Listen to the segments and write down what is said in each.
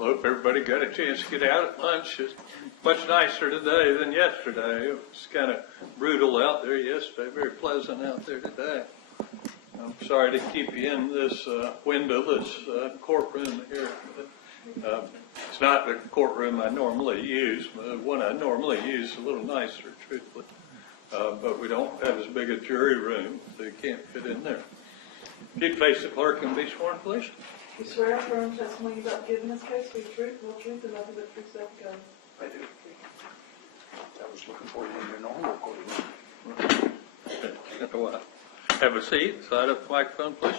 Well, hope everybody got a chance to get out at lunch. It's much nicer today than yesterday. It was kind of brutal out there yesterday, very pleasant out there today. I'm sorry to keep you in this windowless courtroom here. It's not the courtroom I normally use, but the one I normally use is a little nicer, truthfully. But we don't have as big a jury room, so you can't fit in there. If you'd face the clerk and be sworn, please. You swear affirm testimony you about giving this case be true, whole truth, and nothing but true self-government. I do. I was looking for you in your normal courtroom. Have a seat. Side up the microphone, please.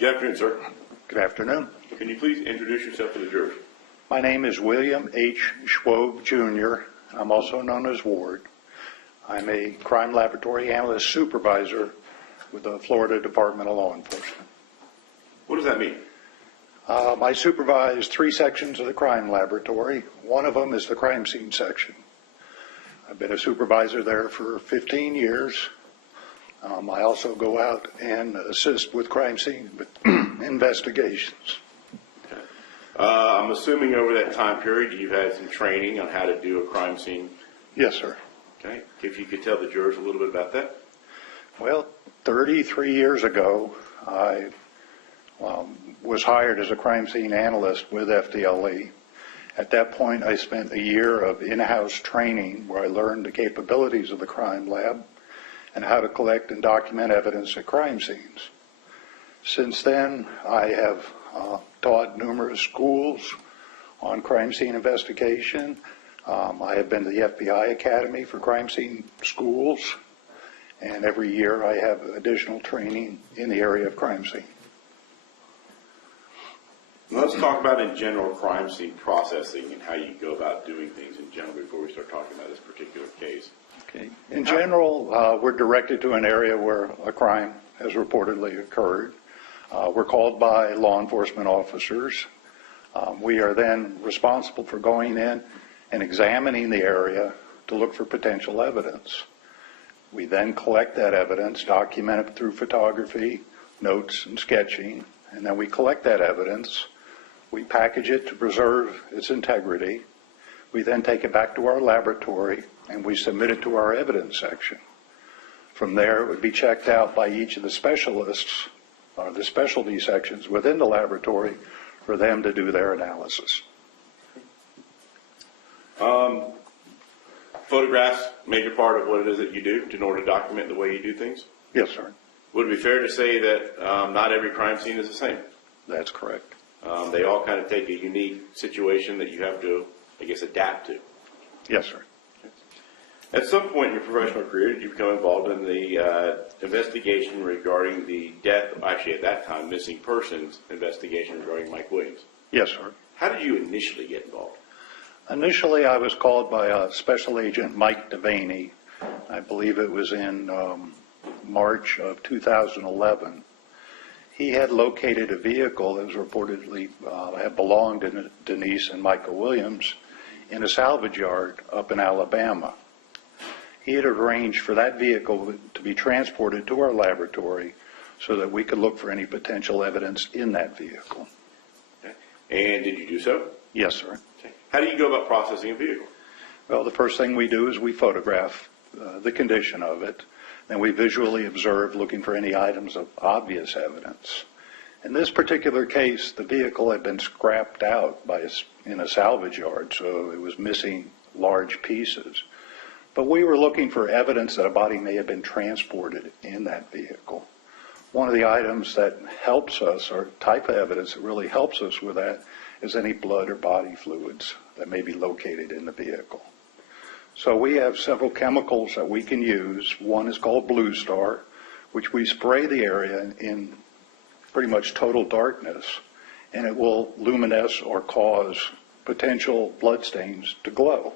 Good afternoon, sir. Good afternoon. Can you please introduce yourself to the jurors? My name is William H. Schwoob, Jr. I'm also known as Ward. I'm a crime laboratory analyst supervisor with the Florida Department of Law Enforcement. What does that mean? I supervise 3 sections of the crime laboratory. One of them is the crime scene section. I've been a supervisor there for 15 years. I also go out and assist with crime scene investigations. Okay. I'm assuming over that time period you've had some training on how to do a crime scene. Yes, sir. Okay. If you could tell the jurors a little bit about that. Well, 33 years ago, I was hired as a crime scene analyst with FDLE. At that point, I spent a year of in-house training where I learned the capabilities of the crime lab and how to collect and document evidence at crime scenes. Since then, I have taught numerous schools on crime scene investigation. I have been to the FBI Academy for crime scene schools, and every year I have additional training in the area of crime scene. Let's talk about in general crime scene processing and how you go about doing things in general before we start talking about this particular case. Okay. In general, we're directed to an area where a crime has reportedly occurred. We're called by law enforcement officers. We are then responsible for going in and examining the area to look for potential evidence. We then collect that evidence, document it through photography, notes, and sketching, and then we collect that evidence. We package it to preserve its integrity. We then take it back to our laboratory and we submit it to our evidence section. From there, it would be checked out by each of the specialists, or the specialty sections within the laboratory, for them to do their analysis. Photographs, major part of what it is that you do in order to document the way you do things? Yes, sir. Would it be fair to say that not every crime scene is the same? That's correct. They all kind of take a unique situation that you have to, I guess, adapt to. Yes, sir. At some point in your professional career, did you become involved in the investigation regarding the death, actually at that time, missing persons investigation regarding Mike Williams? Yes, sir. How did you initially get involved? Initially, I was called by Special Agent Mike Devaney. I believe it was in March of 2011. He had located a vehicle that was reportedly had belonged to Denise and Michael Williams in a salvage yard up in Alabama. He had arranged for that vehicle to be transported to our laboratory so that we could look for any potential evidence in that vehicle. Okay. And did you do so? Yes, sir. Okay. How do you go about processing a vehicle? Well, the first thing we do is we photograph the condition of it. Then we visually observe, looking for any items of obvious evidence. In this particular case, the vehicle had been scrapped out in a salvage yard, so it was missing large pieces. But we were looking for evidence that a body may have been transported in that vehicle. One of the items that helps us, or type of evidence that really helps us with that, is any blood or body fluids that may be located in the vehicle. So we have several chemicals that we can use. One is called Blue Star, which we spray the area in pretty much total darkness, and it will luminesce or cause potential blood stains to glow.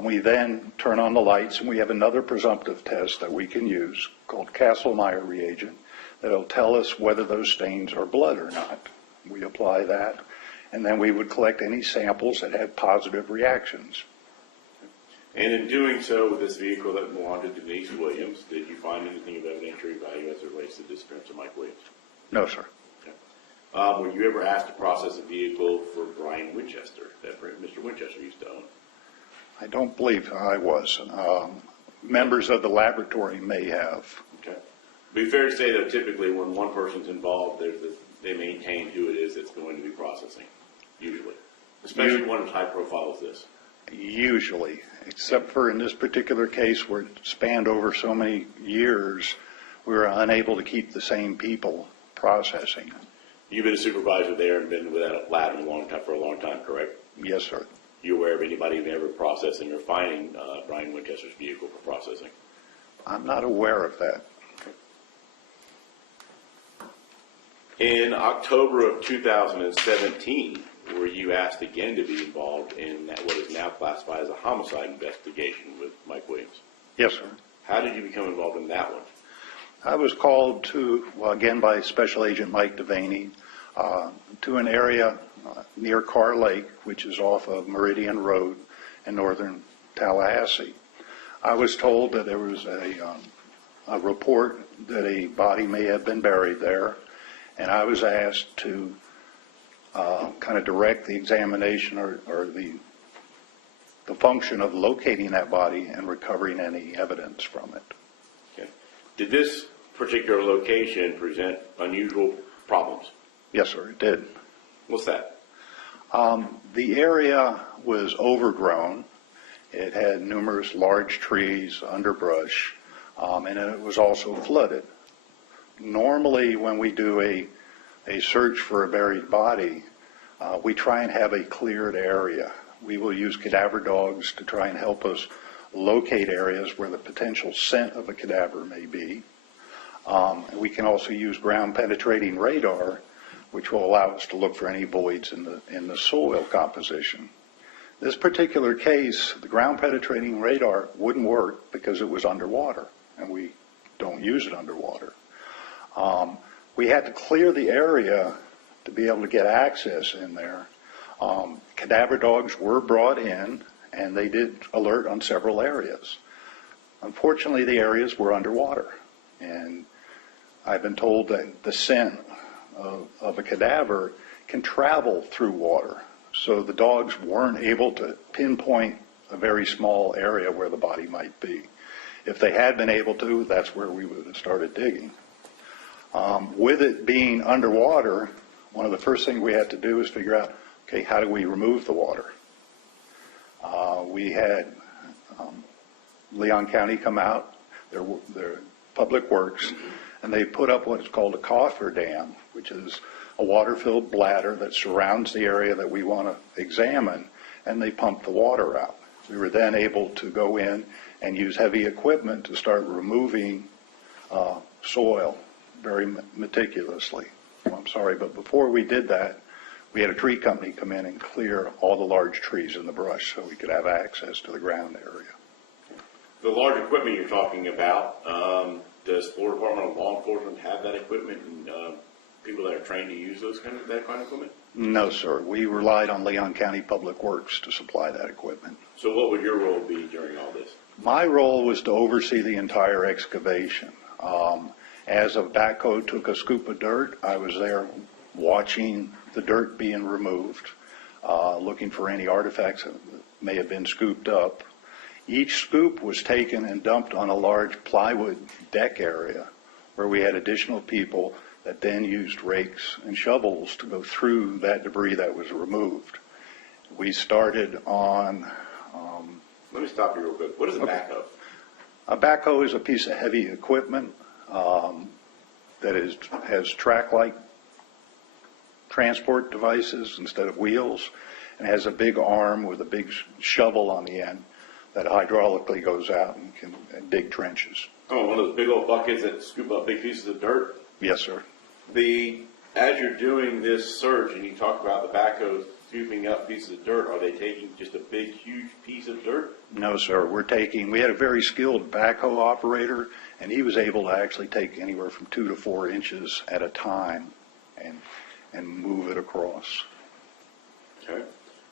We then turn on the lights, and we have another presumptive test that we can use called Kastle-Meyer reagent that will tell us whether those stains are blood or not. We apply that, and then we would collect any samples that had positive reactions. And in doing so with this vehicle that belonged to Denise Williams, did you find anything of evidential evidentiary value as it relates to the disappearance of Mike Williams? No, sir. Okay. Were you ever asked to process a vehicle for Brian Winchester that Mr. Winchester used to own? I don't believe I was. Members of the laboratory may have. Okay. Be fair to say, though, typically when one person's involved, they maintain who it is that's going to be processing, usually. Especially one as high profile as this. Usually, except for in this particular case where it spanned over so many years, we were unable to keep the same people processing. You've been a supervisor there and been with that lab for a long time, correct? Yes, sir. You aware of anybody ever processing or finding Brian Winchester's vehicle for processing? I'm not aware of that. In October of 2017, were you asked again to be involved in what is now classified as a homicide investigation with Mike Williams? Yes, sir. How did you become involved in that one? I was called again by Special Agent Mike Devaney, to an area near Carr Lake, which is off of Meridian Road in northern Tallahassee. I was told that there was a report that a body may have been buried there, and I was asked to kind of direct the examination or the function of locating that body and recovering any evidence from it. Okay. Did this particular location present unusual problems? Yes, sir, it did. What's that? The area was overgrown. It had numerous large trees, underbrush, and it was also flooded. Normally, when we do a search for a buried body, we try and have a cleared area. We will use cadaver dogs to try and help us locate areas where the potential scent of a cadaver may be. We can also use ground penetrating radar, which will allow us to look for any voids in the soil composition. This particular case, the ground penetrating radar wouldn't work because it was underwater, and we don't use it underwater. We had to clear the area to be able to get access in there. Cadaver dogs were brought in, and they did alert on several areas. Unfortunately, the areas were underwater, and I've been told that the scent of a cadaver can travel through water, so the dogs weren't able to pinpoint a very small area where the body might be. If they had been able to, that's where we would have started digging. With it being underwater, one of the first things we had to do is figure out, okay, how do we remove the water? We had Leon County come out, their public works, and they put up what's called a coffer dam, which is a water-filled bladder that surrounds the area that we want to examine, and they pump the water out. We were then able to go in and use heavy equipment to start removing soil very meticulously. I'm sorry, but before we did that, we had a tree company come in and clear all the large trees in the brush so we could have access to the ground area. The large equipment you're talking about, does Florida Department of Law Enforcement have that equipment and people that are trained to use that kind of equipment? No, sir. We relied on Leon County Public Works to supply that equipment. So what would your role be during all this? My role was to oversee the entire excavation. As a backhoe took a scoop of dirt, I was there watching the dirt being removed, looking for any artifacts that may have been scooped up. Each scoop was taken and dumped on a large plywood deck area where we had additional people that then used rakes and shovels to go through that debris that was removed. We started on... Let me stop you real quick. What is a backhoe? A backhoe is a piece of heavy equipment that has track-like transport devices instead of wheels, and has a big arm with a big shovel on the end that hydraulically goes out and can dig trenches. Oh, one of those big old buckets that scoop up big pieces of dirt? Yes, sir. As you're doing this search and you talk about the backhoes scooping up pieces of dirt, are they taking just a big, huge piece of dirt? No, sir. We had a very skilled backhoe operator, and he was able to actually take anywhere from 2 to 4 inches at a time and move it across. Okay.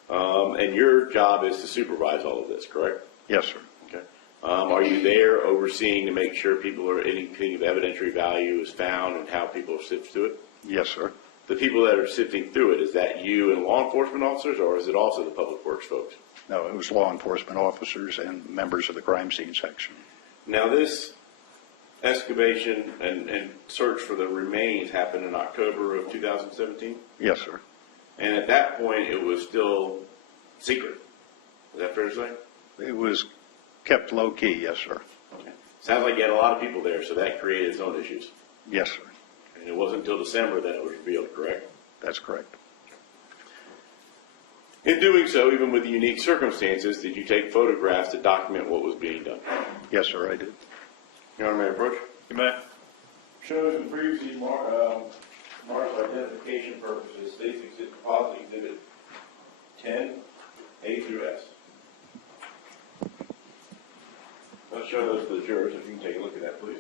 And your job is to supervise all of this, correct? Yes, sir. Okay. Are you there overseeing to make sure anything of evidentiary value is found and how people sift through it? Yes, sir. The people that are sifting through it, is that you and law enforcement officers, or is it also the public works folks? No, it was law enforcement officers and members of the crime scene section. Now, this excavation and search for the remains happened in October of 2017? Yes, sir. And at that point, it was still secret. Is that fair to say? It was kept low key, yes, sir. Okay. Sounds like you had a lot of people there, so that created its own issues. Yes, sir. And it wasn't until December that it was revealed, correct? That's correct. In doing so, even with the unique circumstances, did you take photographs to document what was being done? Yes, sir, I did. Your Honor, may I approach? You may. Shows the previously marked for identification purposes, states deposit exhibit 10, A through S. Let's show those to the jurors, if you can take a look at that, please.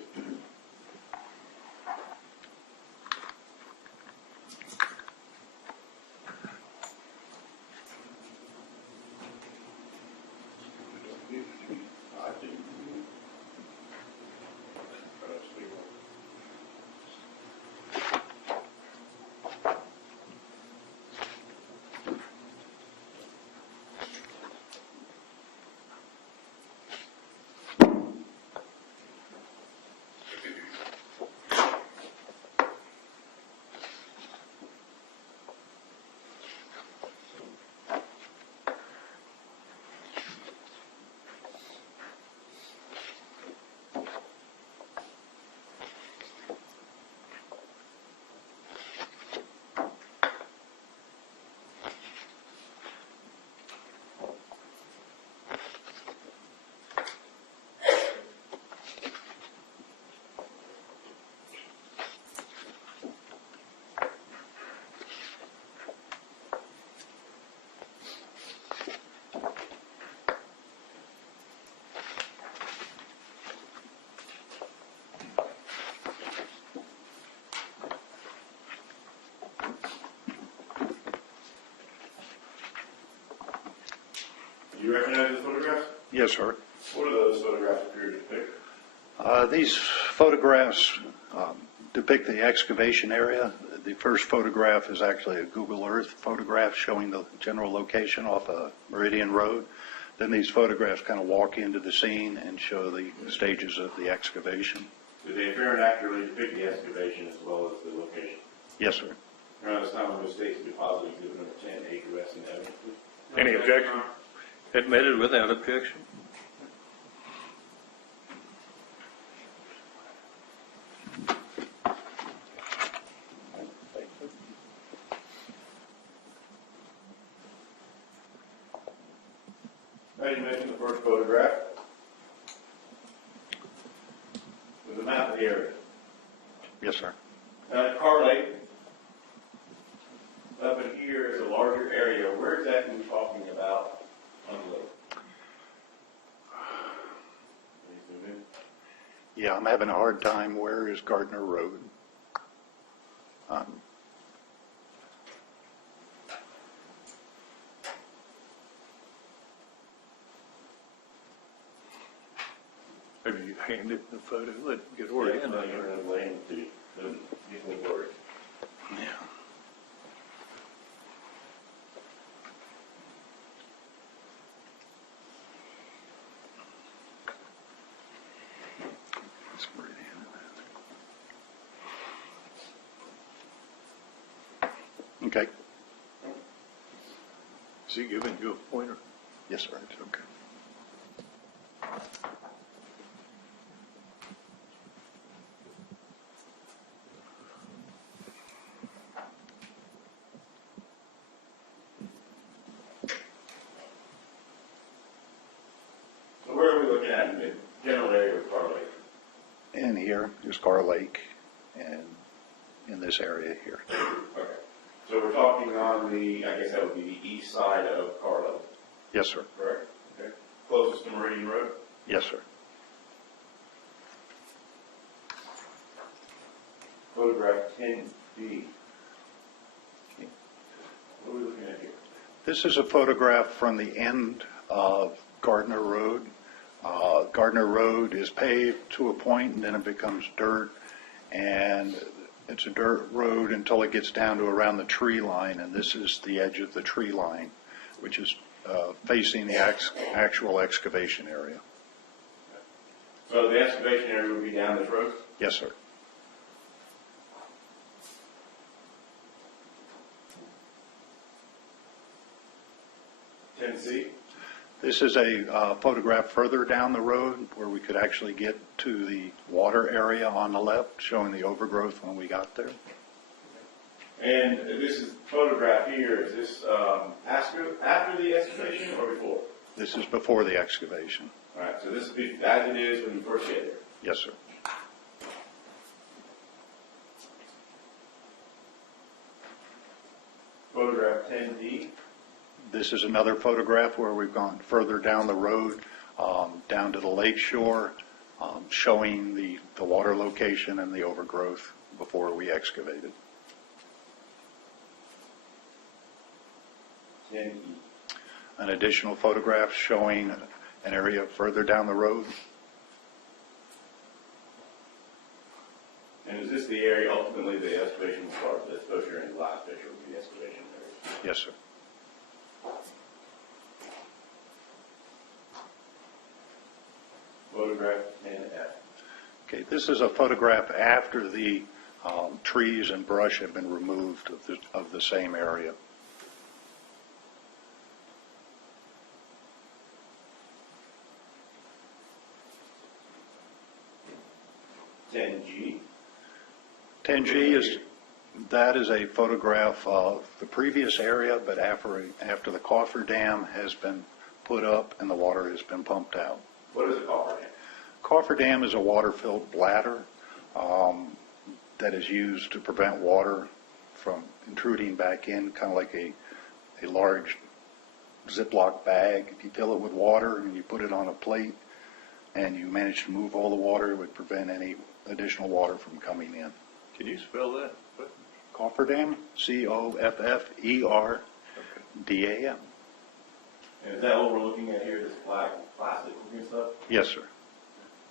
Do you recognize the photographs? Yes, sir. What do those photographs appear to depict? These photographs depict the excavation area. The first photograph is actually a Google Earth photograph showing the general location off a Meridian Road. Then these photographs kind of walk into the scene and show the stages of the excavation. Do they fair and accurately depict the excavation as well as the location? Yes, sir. Around this time, I'm states deposit exhibit number 10, A through S in the evidence, please. Any objection? Admitted without objection. Now you mentioned the first photograph with a map of the area. Yes, sir. Car Lake, up in here is a larger area. Where exactly are we talking about on the lake? Please zoom in. Yeah, I'm having a hard time. Where is Gardner Road? Maybe you handed the photo, let it get oriented. Yeah. It's Meridian. Okay. Is he giving you a pointer? Yes, sir. Okay. So where are we looking at in the general area of Car Lake? And here is Car Lake, and in this area here. Okay. So we're talking on I guess that would be the east side of Car Lake, Yes, sir. correct? Okay. Closest to Meridian Road? Yes, sir. Photograph 10B. What are we looking at here? This is a photograph from the end of Gardner Road. Gardner Road is paved to a point, and then it becomes dirt, and it's a dirt road until it gets down to around the tree line, and this is the edge of the tree line, which is facing the actual excavation area. So the excavation area would be down this road? Yes, sir. Tennessee? This is a photograph further down the road where we could actually get to the water area on the left, showing the overgrowth when we got there. And this is photograph here, is this after the excavation or before? This is before the excavation. All right, so this is as it is when you first get there. Yes, sir. Photograph 10D. This is another photograph where we've gone further down the road, down to the lake shore, showing the water location and the overgrowth before we excavated. 10E. An additional photograph showing an area further down the road. And is this the area ultimately the excavation will start? This picture in the last picture would be the excavation area. Yes, sir. Photograph 10F. Okay, this is a photograph after the trees and brush have been removed of the same area. G. 10G is a photograph of the previous area, but after the coffer dam has been put up and the water has been pumped out. What is a coffer dam? Coffer dam is a water-filled bladder that is used to prevent water from intruding back in, kind of like a large Ziploc bag. If you fill it with water and you put it on a plate and you manage to move all the water, it would prevent any additional water from coming in. Can you spell that? What? Cofferdam, C-O-F-F-E-R-D-A-M. And is that what we're looking at here, this black plastic looking stuff? Yes, sir.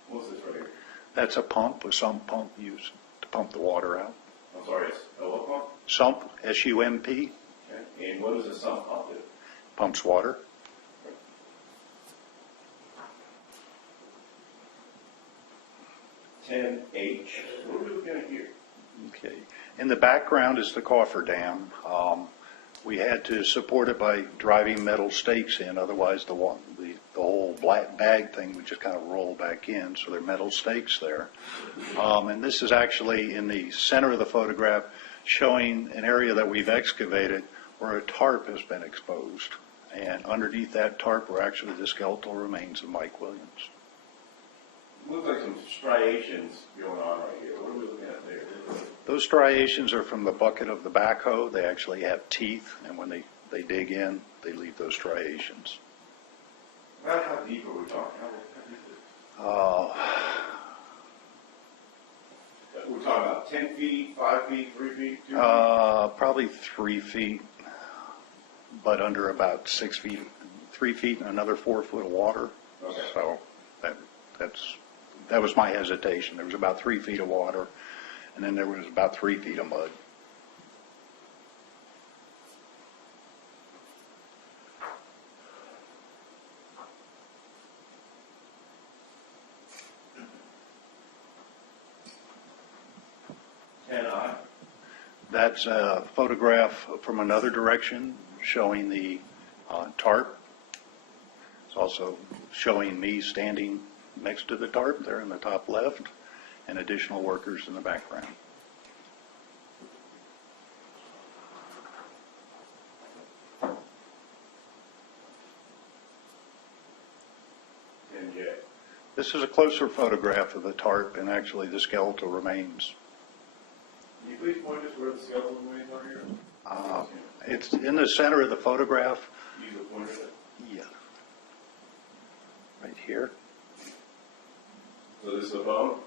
What's this right here? That's a pump, a sump pump used to pump the water out. I'm sorry, it's a what pump? Sump, S-U-M-P, Okay. And what does a sump pump do? pumps water. What are we looking at here? Okay. In the background is the cofferdam. We had to support it by driving metal stakes in, otherwise the whole black bag thing would just kind of roll back in, so there are metal stakes there. And this is actually in the center of the photograph showing an area that we've excavated where a tarp has been exposed. And underneath that tarp were actually the skeletal remains of Mike Williams. Looks like some striations going on right here. What are we looking at there? Those striations are from the bucket of the backhoe. They actually have teeth, and when they dig in, they leave those striations. About how deep are we talking? How deep is it? We're talking about 10 feet, 5 feet, 3 feet, 2 feet? Probably 3 feet, but under about 6 feet, 3 feet and another 4 foot of water. Okay. So that was my hesitation. There was about 3 feet of water, and then there was about 3 feet of mud. That's a photograph from another direction showing the tarp. It's also showing me standing next to the tarp there in the top left, and additional workers in the background. This is a closer photograph of the tarp and actually the skeletal remains. Can you please point us where the skeletal remains are here? It's in the center of the photograph. Use the pointer. Yeah. Right here. So this is a bone?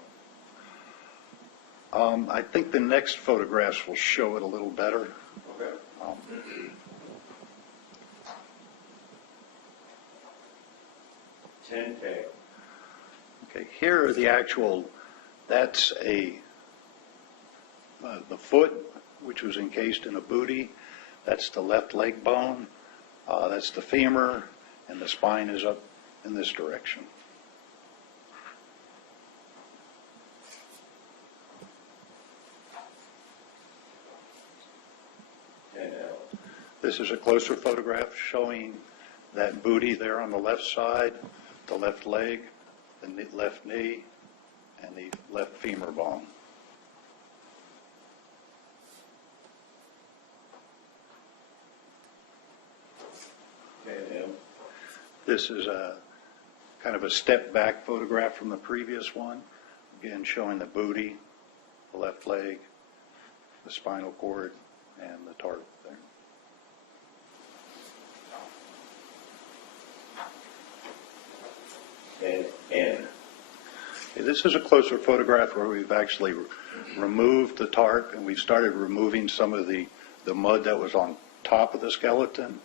I think the next photographs will show it a little better. Okay. 10K. Okay, here are the actual, that's the foot, which was encased in a booty. That's the left leg bone. That's the femur, and the spine is up in this direction. This is a closer photograph showing that booty there on the left side, the left leg, the left knee, and the left femur bone. This is a kind of a step back photograph from the previous one, again showing the booty, the left leg, the spinal cord, and the target there. And This is a closer photograph where we've actually removed the tarp and we've started removing some of the mud that was on top of the skeleton.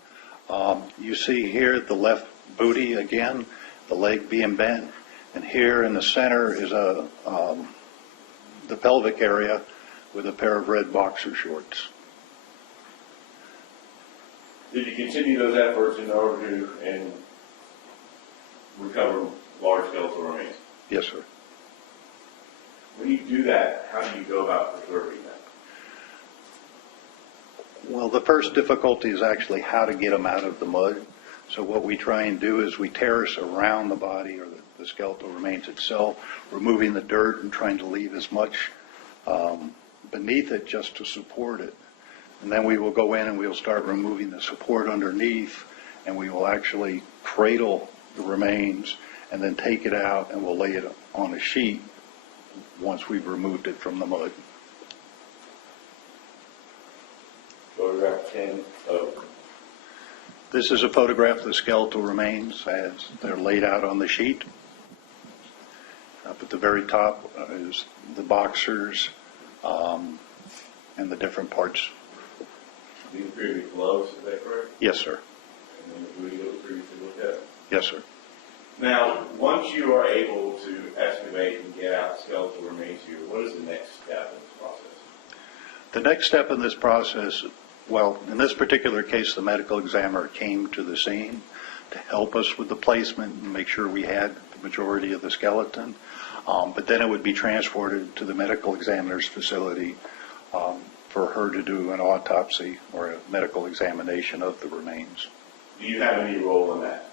You see here the left booty again, the leg being bent, and here in the center is the pelvic area with a pair of red boxer shorts. did you continue those efforts in order to recover large skeletal remains? Yes, sir. When you do that, how do you go about preserving that? Well, the first difficulty is actually how to get them out of the mud. So what we try and do is we terrace around the body or the skeletal remains itself, removing the dirt and trying to leave as much beneath it just to support it. And then we will go in and we'll start removing the support underneath, and we will actually cradle the remains and then take it out and we'll lay it on a sheet once we've removed it from the mud. Photograph 10 of. This is a photograph of the skeletal remains as they're laid out on the sheet. Up at the very top is the boxers and the different parts. These previous gloves, is that correct? Yes, sir. And then the booty that was previously looked at? Yes, sir. Now, once you are able to excavate and get out skeletal remains here, what is the next step in this process? The next step in this process, well, in this particular case, the medical examiner came to the scene to help us with the placement and make sure we had the majority of the skeleton. But then it would be transported to the medical examiner's facility for her to do an autopsy or a medical examination of the remains. Do you have any role in that?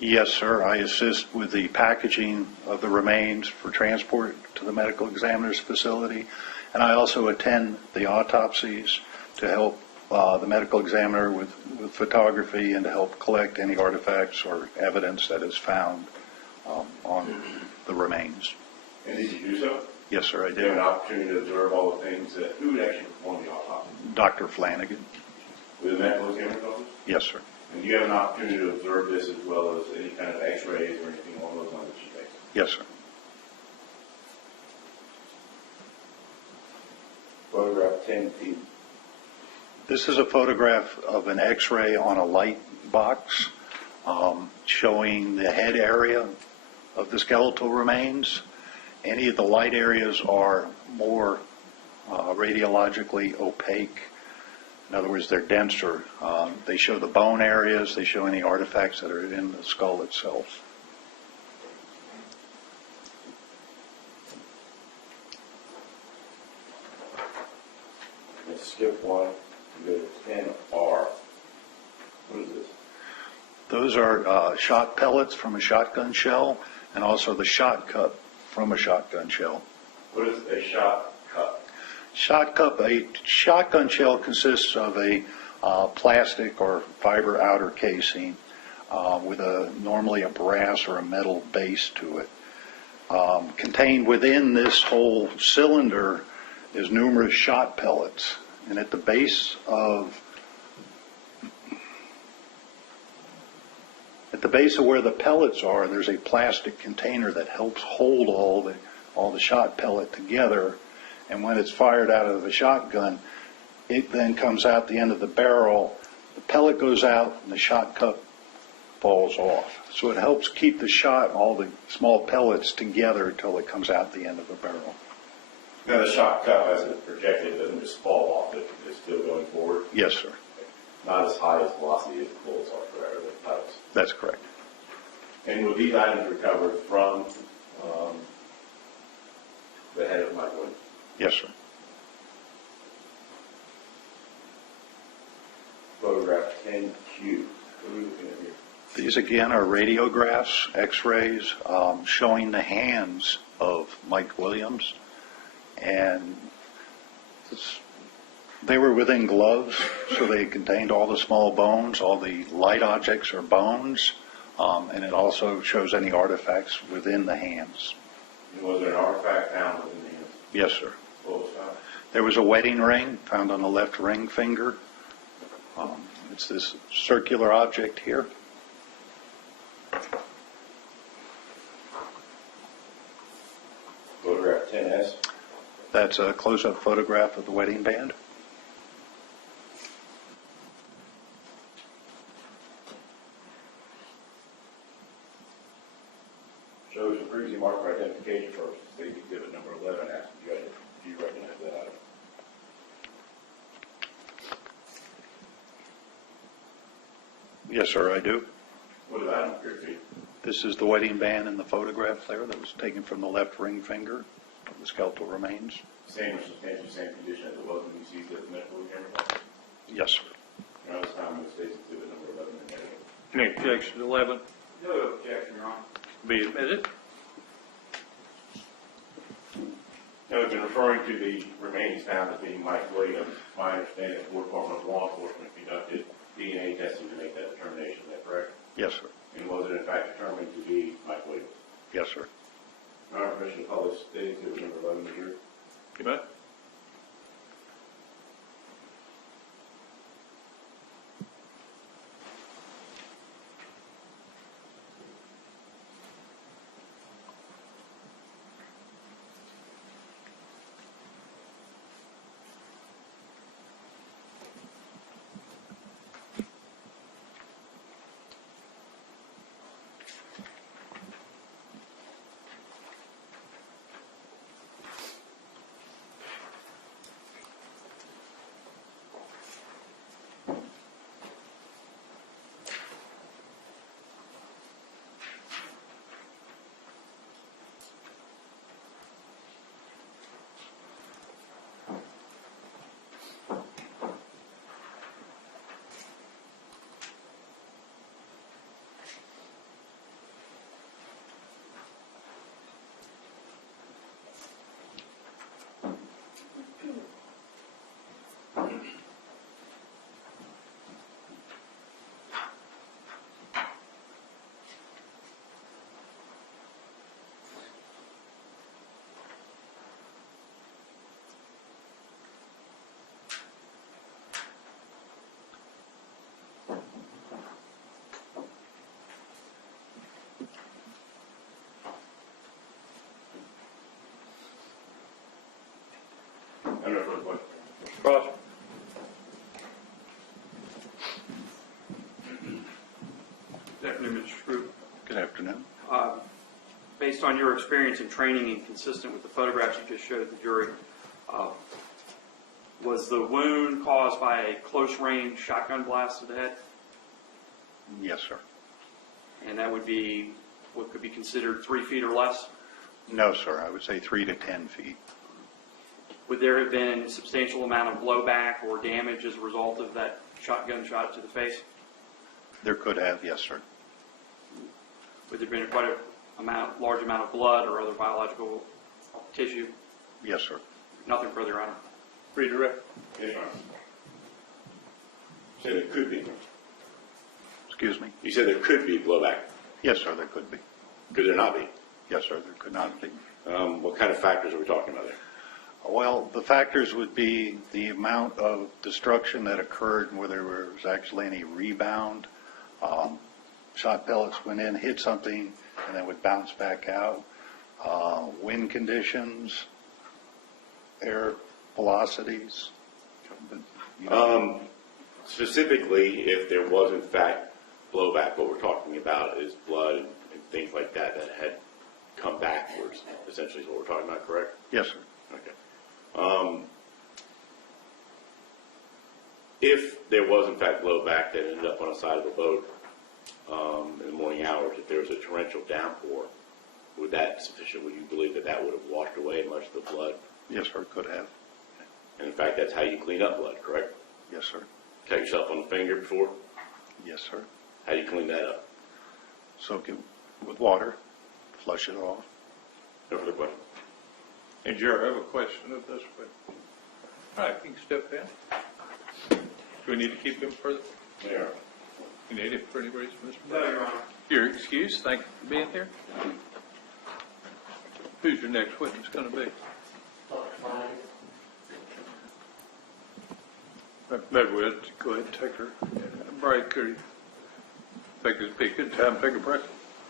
Yes, sir. I assist with the packaging of the remains for transport to the medical examiner's facility, and I also attend the autopsies to help the medical examiner with photography and to help collect any artifacts or evidence that is found on the remains. And did you do so? Yes, sir, I Did you have did. an opportunity to observe all the things that, who would actually perform the autopsy? Dr. Flannagan. With the medical examiner's office? Yes, sir. And do you have an opportunity to observe this as well as any kind of x-rays or anything along those lines that she takes? Yes, sir. Photograph 10P. This is a photograph of an x-ray on a light box showing the head area of the skeletal remains. Any of the light areas are more radiologically opaque. In other words, they're denser. They show the bone areas. They show any artifacts that are in the skull itself. Let's skip one. You go to 10R. What is this? Those are shot pellets from a shotgun shell and also the shot cup from a shotgun shell. What is a shot cup? Shot cup, a shotgun shell consists of a plastic or fiber outer casing with normally a brass or a metal base to it. Contained within this whole cylinder is numerous shot pellets, and at the base of where the pellets are, there's a plastic container that helps hold all the shot pellet together. And when it's fired out of the shotgun, it then comes out the end of the barrel. The pellet goes out, and the shot cup falls off. So it helps keep the shot, all the small pellets together until it comes out the end of the barrel. Now, the shot cup, as it's projected, doesn't just fall off, it's still going forward, Yes, sir. not as high as velocity as the bullets are, correct, or the pellets. That's correct. And were these items recovered from the head of Mike Williams? Yes, sir. Photograph 10Q. What are we looking at here? These again are radiographs, x-rays, showing the hands of Mike Williams. And they were within gloves, so they contained all the small bones, all the light objects are bones, and it also shows any artifacts within the hands. And was there an artifact found within the hands? Yes, sir. What was found? There was a wedding ring found on the left ring finger. It's this circular object here. Photograph 10S. That's a close-up photograph of the wedding band. Shows a previously marked for identification purposes. State exhibit number 11 asks the judge, do you recognize that item? Yes, sir, I do. What does that item appear to be? This is the wedding band in the photograph there that was taken from the left ring finger of the skeletal remains. Same or substantially same condition as it was when you seized it at the medical examiner? Yes, sir. Around this time, it states exhibit number 11 in there. Any objection to 11 No objection, Your Honor. be admitted? Now, we've been referring to the remains found as being Mike Williams. My understanding is the Department of Law Enforcement conducted DNA testing to make that determination. Is that correct? Yes, sir. And was it in fact determined to be Mike Williams? Yes, sir. Your Honor, permission to publish state exhibit number 11 here. You bet. No further question. Cross. Good afternoon, Mr. Schwoob. Good afternoon. Based on your experience and training and consistent with the photographs you just showed the jury, was the wound caused by a close-range shotgun blast to the head? Yes, sir. And that would be what could be considered 3 feet or less? No, sir. I would say 3 to 10 feet. Would there have been a substantial amount of blowback or damage as a result of that shotgun shot to the face? There could have, yes, sir. Would there have been quite a large amount of blood or other biological tissue? Yes, sir. Nothing further, Your Honor. Redirect. Yes, Your Honor. You said there could be. Excuse me? You said there could be blowback. Yes, sir, there could be. Could there not be? Yes, sir, there could not be. What kind of factors are we talking about there? Well, the factors would be the amount of destruction that occurred and whether there was actually any rebound. Shot pellets went in, hit something, and then would bounce back out. Wind conditions, air velocities. But, Specifically, if there was in fact blowback, what we're talking about is blood and things like that that had come backwards, essentially is what we're talking about, correct? Yes, sir. Okay. If there was in fact blowback that ended up on the side of the boat in the morning hours, if there was a torrential downpour, would that sufficient? Would you believe that that would have washed away much of the blood? Yes, sir, could have. And in fact, that's how you clean up blood, correct? Yes, sir. Cut yourself on the finger before? Yes, sir. How do you clean that up? Soak it with water, flush it off. No further questions. And Jerry, I have a question of this one. All right, you can step in. Do we need to keep him further? Yeah. You need it for any reason, Mr. No, President? Your Honor. Your excuse, thank you for being here. Who's your next witness going to be? Maybe we'll go ahead and take her break, or think it'd be a good time to take a break.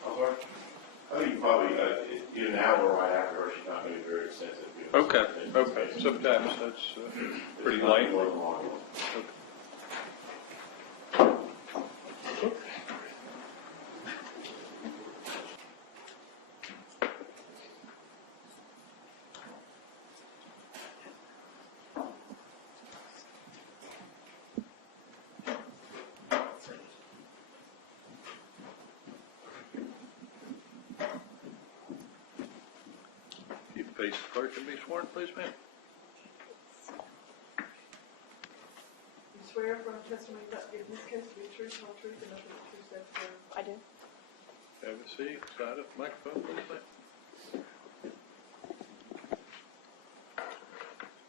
I think you probably, in an hour right after her, she's not going to be very extensive. Okay. Sometimes that's pretty late. Okay. If you face the clerk and be sworn, please, ma'am. You swear affirm testimony you're about to give in this case to be true, whole truth, and nothing but true, so help you God. I do. Have a seat, side of the microphone, please, ma'am.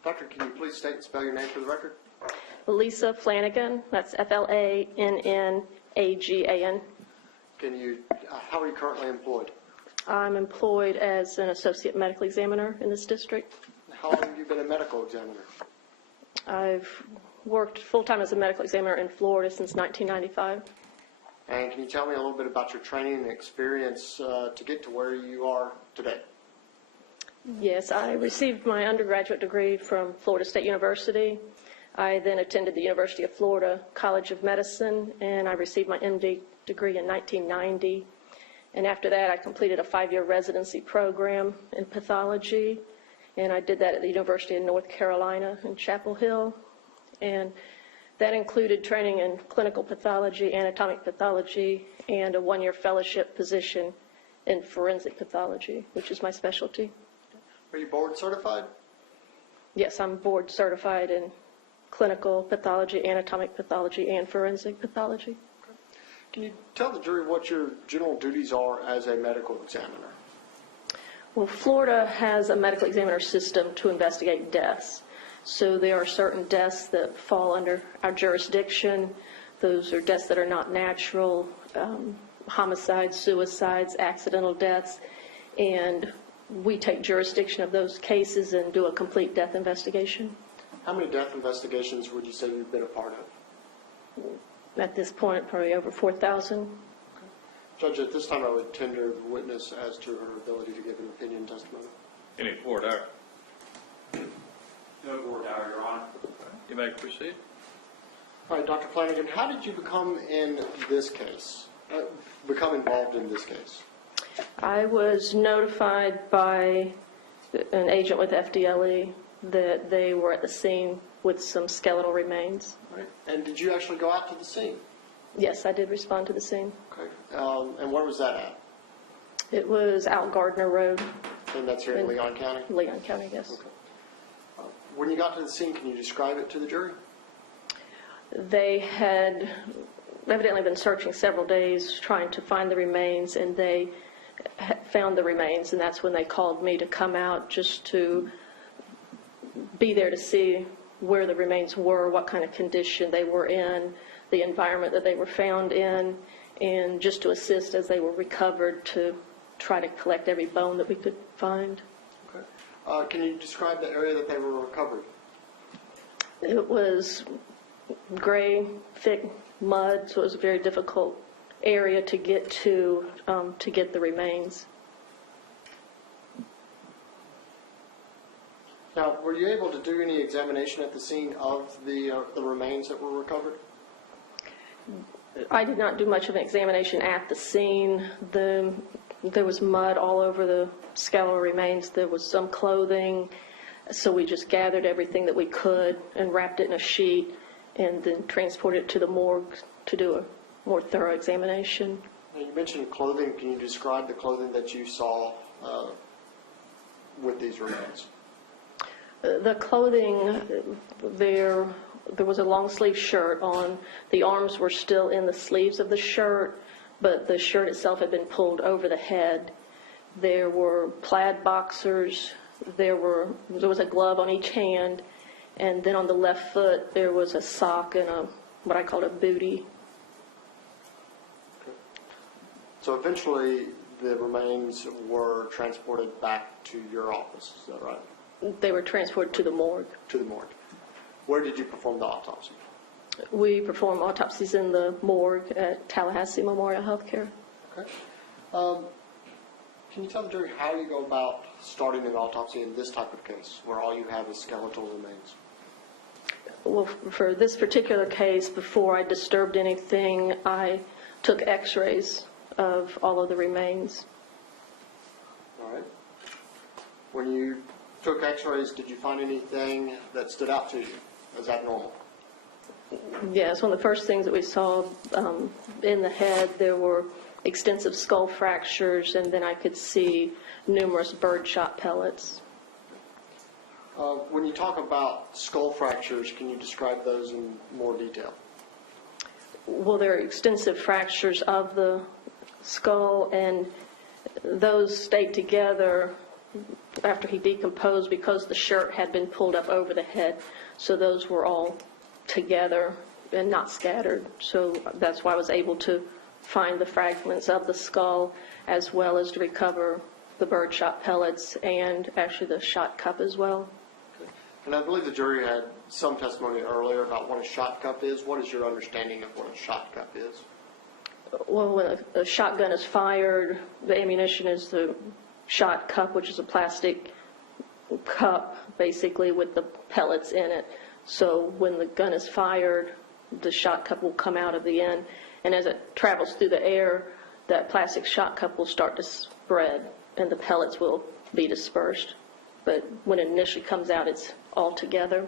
Doctor, can you please state and spell your name for the record? Lisa Flannagan, that's Flannagan. Can you, how are you currently employed? I'm employed as an associate medical examiner in this district. How long have you been a medical examiner? I've worked full-time as a medical examiner in Florida since 1995. And can you tell me a little bit about your training and experience to get to where you are today? Yes, I received my undergraduate degree from Florida State University. I then attended the University of Florida College of Medicine, and I received my MD degree in 1990. And after that, I completed a 5-year residency program in pathology, and I did that at the University of North Carolina in Chapel Hill. And that included training in clinical pathology, anatomic pathology, and a 1-year fellowship position in forensic pathology, which is my specialty. Are you board certified? Yes, I'm board certified in clinical pathology, anatomic pathology, and forensic pathology. Can you tell the jury what your general duties are as a medical examiner? Well, Florida has a medical examiner system to investigate deaths. So there are certain deaths that fall under our jurisdiction. Those are deaths that are not natural, homicides, suicides, accidental deaths, and we take jurisdiction of those cases and do a complete death investigation. How many death investigations would you say you've been a part of? At this point, probably over 4,000. Judge, at this time I would tender the witness as to her ability to give an opinion testimony. Any board hour? No board hour, Your Honor. You may proceed. All right, Dr. Flannagan, how did you become in this case, become involved in this case? I was notified by an agent with FDLE that they were at the scene with some skeletal remains. Right. And did you actually go out to the scene? Yes, I did respond to the scene. Okay. And where was that at? It was out Gardner Road, And that's here in Leon County? Leon County, yes. Okay. When you got to the scene, can you describe it to the jury? They had evidently been searching several days trying to find the remains, and they found the remains, and that's when they called me to come out just to be there to see where the remains were, what kind of condition they were in, the environment that they were found in, and just to assist as they were recovered to try to collect every bone that we could find. Okay. Can you describe the area that they were recovered? It was gray, thick mud, so it was a very difficult area to get to get the remains. Now, were you able to do any examination at the scene of the remains that were recovered? I did not do much of an examination at the scene. There was mud all over the skeletal remains. There was some clothing, so we just gathered everything that we could and wrapped it in a sheet and then transported it to the morgue to do a more thorough examination. Now, you mentioned clothing. Can you describe the clothing that you saw with these remains? The clothing, there was a long sleeve shirt on. The arms were still in the sleeves of the shirt, but the shirt itself had been pulled over the head. There were plaid boxers. There was a glove on each hand, and then on the left foot there was a sock and what I called a bootie. So eventually, the remains were transported back to your office. Is that right? They were transported to the morgue. To the morgue. Where did you perform the autopsy? We perform autopsies in the morgue at Tallahassee Memorial Healthcare. Okay. Can you tell the jury how you go about starting an autopsy in this type of case, where all you have is skeletal remains? Well, for this particular case, before I disturbed anything, I took x-rays of all of the remains. All right. When you took x-rays, did you find anything that stood out to you as abnormal? Yes, one of the first things that we saw in the head, there were extensive skull fractures, and then I could see numerous birdshot pellets. When you talk about skull fractures, can you describe those in more detail? Well, there are extensive fractures of the skull, and those stayed together after he decomposed because the shirt had been pulled up over the head. So those were all together and not scattered. So that's why I was able to find the fragments of the skull as well as to recover the birdshot pellets and actually the shot cup as well. And I believe the jury had some testimony earlier about what a shot cup is. What is your understanding of what a shot cup is? Well, when a shotgun is fired, the ammunition is the shot cup, which is a plastic cup, basically, with the pellets in it. So when the gun is fired, the shot cup will come out of the end. And as it travels through the air, that plastic shot cup will start to spread, and the pellets will be dispersed. But when it initially comes out, it's all together.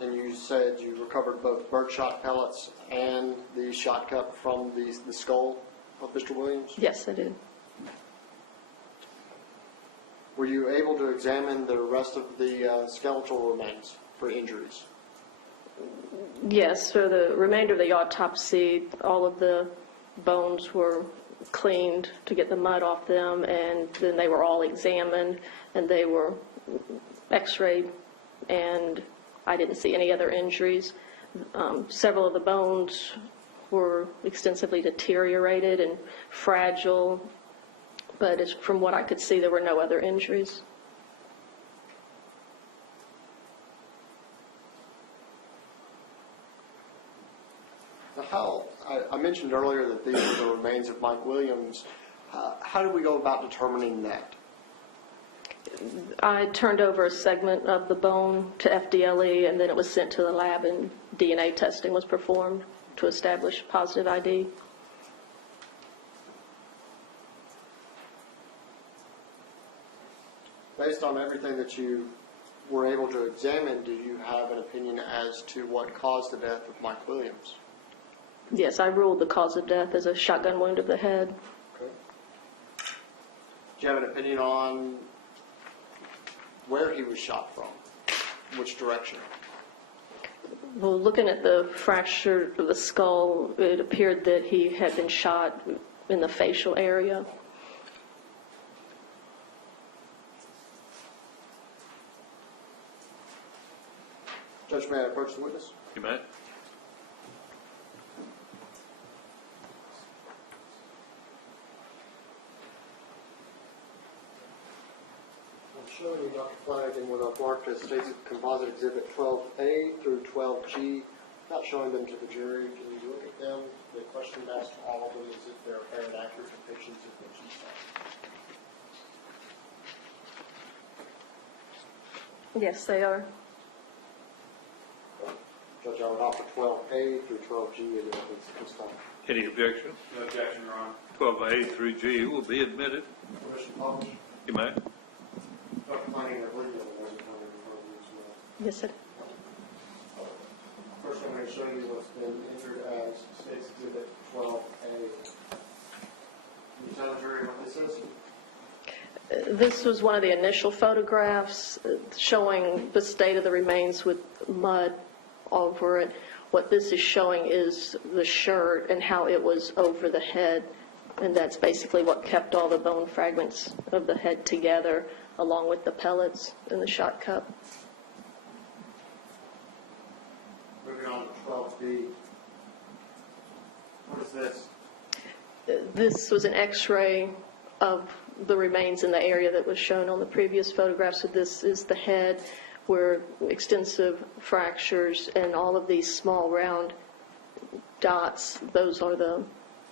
And you said you recovered both birdshot pellets and the shot cup from the skull of Mr. Williams? Yes, I did. Were you able to examine the rest of the skeletal remains for injuries? Yes, for the remainder of the autopsy, all of the bones were cleaned to get the mud off them, and then they were all examined, and they were x-rayed, and I didn't see any other injuries. Several of the bones were extensively deteriorated and fragile, but from what I could see, there were no other injuries. Now, I mentioned earlier that these are the remains of Mike Williams. How do we go about determining that? I turned over a segment of the bone to FDLE, and then it was sent to the lab, and DNA testing was performed to establish positive ID. Based on everything that you were able to examine, do you have an opinion as to what caused the death of Mike Williams? Yes, I ruled the cause of death as a shotgun wound of the head. Okay. Do you have an opinion on where he was shot from? Which direction? Well, looking at the fracture of the skull, it appeared that he had been shot in the facial area. Judge, may I approach the witness? You may. I'm showing you Dr. Flannagan with our marked as states of composite exhibit 12A through 12G. Not showing them to the jury. Can you look at them? The question asked all of them is if they're fair and accurate depictions of what you saw. Yes, they are. I would offer 12A through 12G and then this time. Any objection? No objection, Your Honor. 12A through G will be admitted. Permission to publish? You may. Dr. Flannagan, I believe you have a motion coming in front of you as well. Yes, sir. First, I'm going to show you what's been entered as State's Exhibit 12A. Can you tell the jury what this is? This was one of the initial photographs showing the state of the remains with mud over it. What this is showing is the shirt and how it was over the head, and that's basically what kept all the bone fragments of the head together, along with the pellets in the shot cup. Moving on to 12B. What is this? This was an X-ray of the remains in the area that was shown on the previous photograph. So this is the head where extensive fractures and all of these small round dots, those are the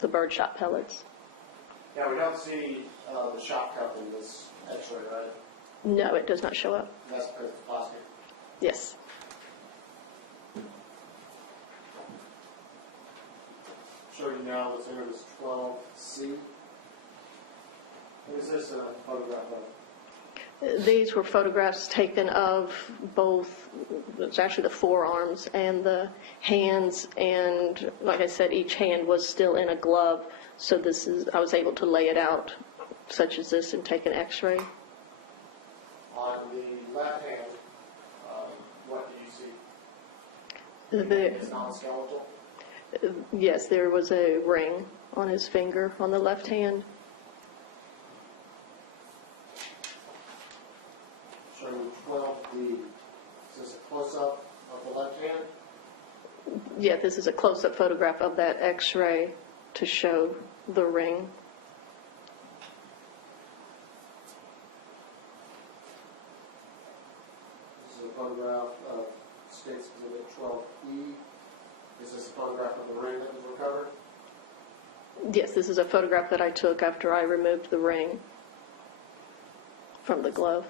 birdshot pellets. Yeah, we don't see the shot cup in this X-ray, right? No, it does not show up. That's because it's plastic. Yes. Show you now what's entered as 12C. What is this a photograph of? These were photographs taken of both, it's actually the forearms and the hands, and like I said, each hand was still in a glove, so this is, I was able to lay it out such as this and take an X-ray. On the left hand, what do you see? It's non-skeletal. Yes, there was a ring on his finger on the left hand. Showing 12B. Is this a close-up of the left hand? Yeah, this is a close-up photograph of that X-ray to show the ring. This is a photograph of State's Exhibit 12E. Is this a photograph of the ring that was recovered? Yes, this is a photograph that I took after I removed the ring from the glove.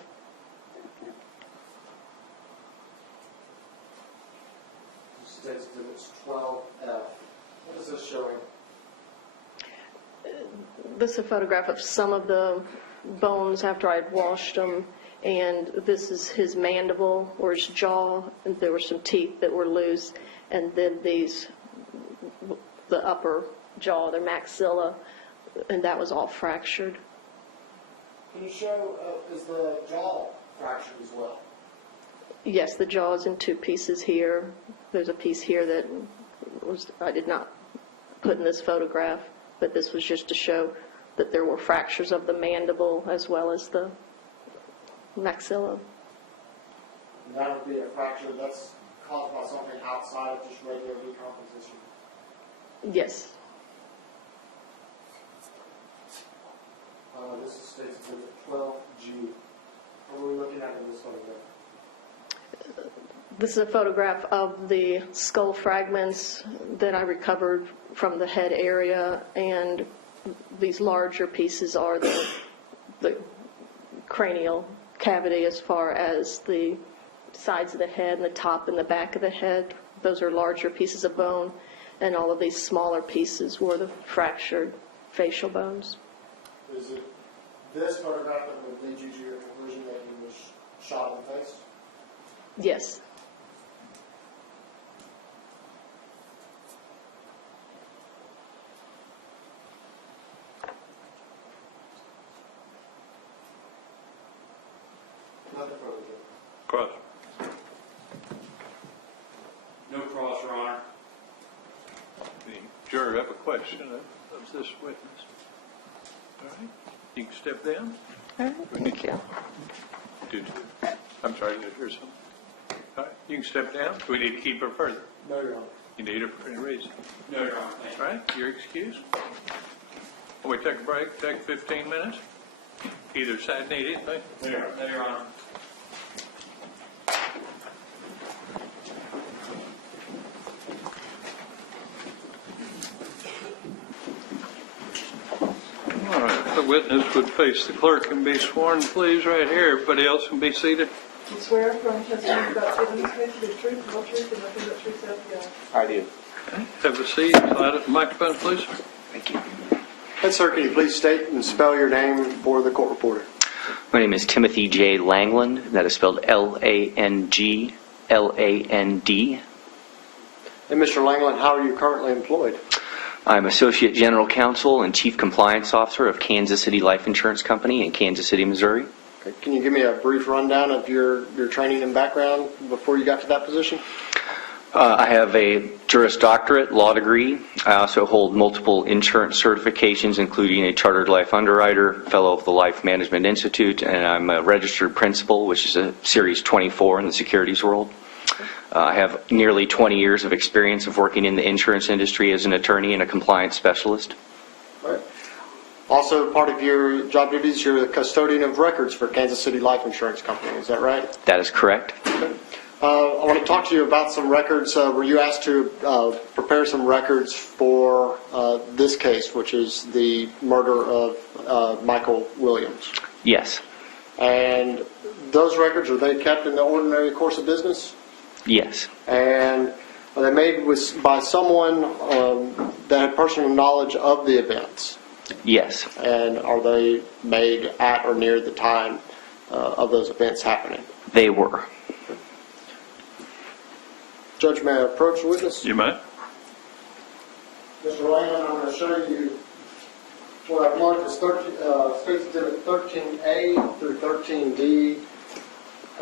State's Exhibit 12F. What is this showing? This is a photograph of some of the bones after I'd washed them, and this is his mandible or his jaw, and there were some teeth that were loose, and then these, the upper jaw, their maxilla, and that was all fractured. Can you show, is the jaw fractured as well? Yes, the jaw is in two pieces here. There's a piece here that was, I did not put in this photograph, but this was just to show that there were fractures of the mandible as well as the maxilla. And that would be a fracture that's caused by something outside of just regular decomposition. Yes. This is State's Exhibit 12G. What are we looking at in this photograph? This is a photograph of the skull fragments that I recovered from the head area, and these larger pieces are the cranial cavity as far as the sides of the head and the top and the back of the head. Those are larger pieces of bone, and all of these smaller pieces were the fractured facial bones. Is it this photograph that would lead you to your conclusion that he was shot in the face? Yes. Nothing further, Jim. Cross. No cross, Your Honor. The juror have a question of this witness. All right. You can step down. All right, thank you. I'm sorry, did you hear something? All right. You can step down. Do we need to keep her further? No, Your Honor. You need her for any reason. No, Your Honor. Thank you. All right, you're excused. Will we take a break, take 15 minutes? Either side need anything? No, Your Honor. All right, the witness would face the clerk and be sworn, please, right here. Everybody else can be seated. You swear affirm testimony about giving this case to be the truth, the whole truth, and nothing but the truth, so help you God. I do. Have a seat, slide at the microphone, please, sir. Thank you. Hey, sir, can you please state and spell your name for the court reporter? My name is Timothy J. Langland. That is spelled Langland. And Mr. Langland, how are you currently employed? I'm Associate General Counsel and Chief Compliance Officer of Kansas City Life Insurance Company in Kansas City, Missouri. Okay. Can you give me a brief rundown of your training and background before you got to that position? I have a Juris Doctorate law degree. I also hold multiple insurance certifications, including a Chartered Life Underwriter, Fellow of the Life Management Institute, and I'm a Registered Principal, which is a Series 24 in the securities world. I have nearly 20 years of experience of working in the insurance industry as an attorney and a compliance specialist. Right. Also, part of your job duties, you're the custodian of records for Kansas City Life Insurance Company. Is that right? That is correct. I want to talk to you about some records. Were you asked to prepare some records for this case, which is the murder of Michael Williams? Yes. And those records, are they kept in the ordinary course of business? Yes. And are they made by someone that had personal knowledge of the events? Yes. And are they made at or near the time of those events happening? They were. Judge, may I approach the witness? You may. Mr. Langland, I'm going to show you what I've marked as State's Exhibit 13A through 13D.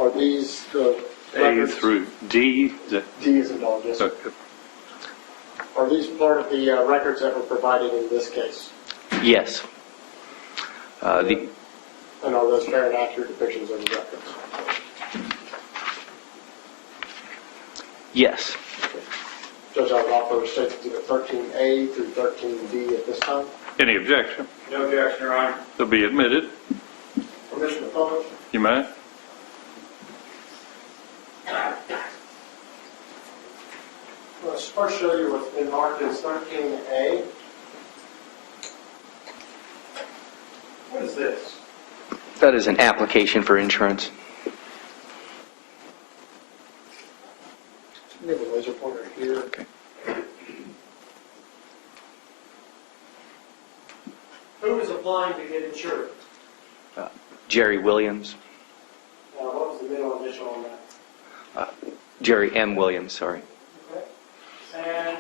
Are these the A records? through D. Is that- D is in dog, yes, sir. Okay. Are these part of the records that were provided in this case? Yes. And are those fair and accurate depictions of the records? Yes. Judge, I would offer State's Exhibit 13A through 13D at this time. Any objection? No objection, Your Honor. They'll be admitted. Permission to publish? You may. Let's first show you what's been marked as 13A. What is this? That is an application for insurance. We have a laser pointer here. Okay. Who is applying to get insured? Jerry Williams. What was the middle initial on that? Jerry M. Williams, sorry. Okay. And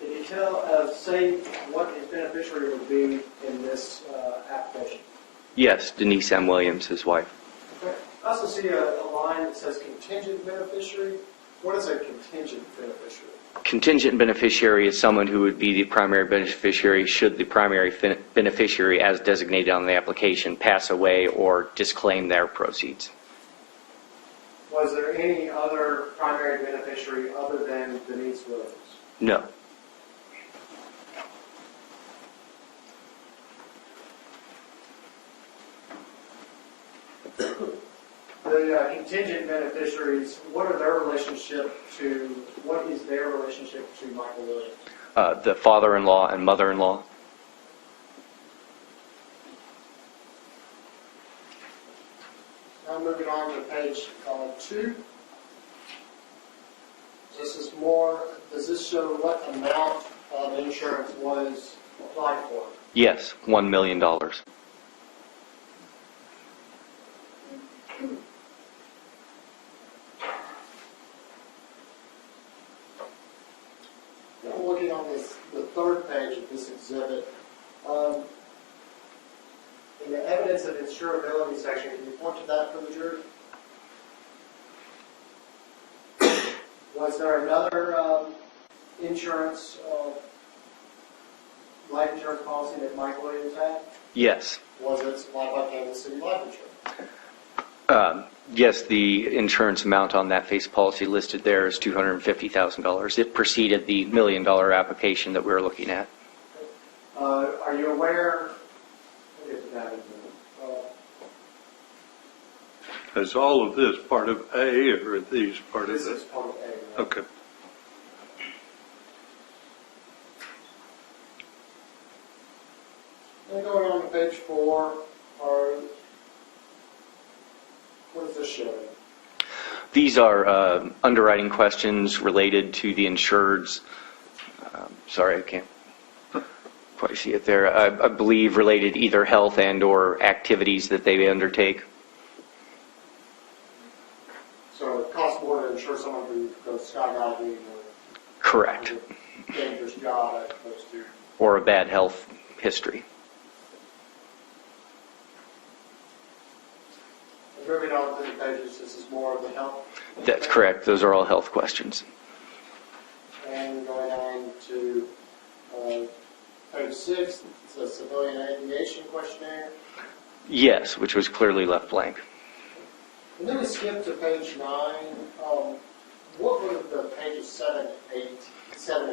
did you say what his beneficiary would be in this application? Yes, Denise M. Williams, his wife. Okay. I also see a line that says contingent beneficiary. What is a contingent beneficiary? Contingent beneficiary is someone who would be the primary beneficiary should the primary beneficiary, as designated on the application, pass away or disclaim their proceeds. Was there any other primary beneficiary other than Denise Williams? No. The contingent beneficiaries, what is their relationship to Michael Williams? The father-in-law and mother-in-law. Now moving on to page 2. Does this show what amount of insurance was applied for? Yes, $1 million. Now looking on the third page of this exhibit, in the evidence of insurability section, can you point to that for the jury? Was there another life insurance policy that Mike Williams had? Yes. Was it supplied by Kansas City Life Insurance? Yes, the insurance amount on that face policy listed there is $250,000. It preceded the $1 million application that we were looking at. Are you aware? We'll get to that in a minute. Is all of this part of A, or are these part of This this? is part of A. Right? Okay. Then going on to page 4, what is this showing? These are underwriting questions related to the insured's, sorry, I can't quite see it there, I believe related either health and or activities that they undertake. So it costs more to insure someone who goes skydiving or Correct. has a dangerous job as opposed to. Or a bad health history. Moving on to the pages, this is more of the health. That's correct. Those are all health questions. And going on to page 6, it's a civilian aviation questionnaire. Yes, which was clearly left blank. And then we skip to page 9. What were the pages 7 and